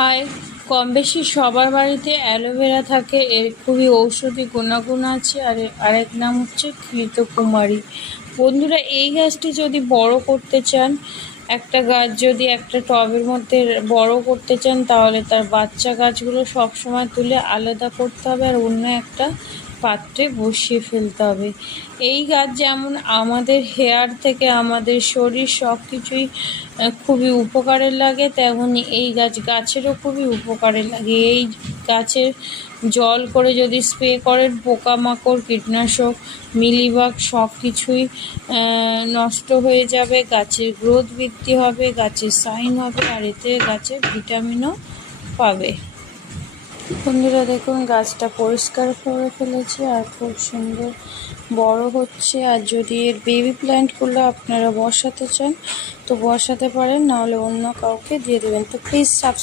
High, কম বেশি সবার বাড়িতে অ্যালোভেরা থাকে। এর খুবই ঔষধি গুণাগুণ আছে। আর আরেক নাম হচ্ছে ঘৃতকুমারী। বন্ধুরা, এই গাছটি যদি বড় করতে চান, একটা গাছ যদি একটা টবের মধ্যে বড় করতে চান, তাহলে তার বাচ্চা গাছগুলো সবসময় তুলে আলাদা করতে হবে আর অন্য একটা পাত্রে বসিয়ে ফেলতে হবে। এই গাছ যেমন আমাদের হেয়ার থেকে আমাদের শরীর সব কিছুই খুবই উপকারে লাগে, তেমনি এই গাছেরও খুবই উপকারে লাগে। এই গাছের জল করে যদি স্প্রে করেন, পোকামাকড়, কীটনাশক, মিলিবাগ সব কিছুই নষ্ট হয়ে যাবে। গাছের গ্রোথ বৃদ্ধি হবে, গাছের সাইন হবে, আর এতে গাছের ভিটামিনও পাবে। বন্ধুরা দেখুন, গাছটা পরিষ্কার করে ফেলেছি আর খুব সুন্দর বড় হচ্ছে। আর যদি এর বেবি প্ল্যান্টগুলো আপনারা বসাতে চান তো বসাতে পারেন, নাহলে অন্য কাউকে দিয়ে দেবেন। তো প্লিজ সাবস্ক্রাইব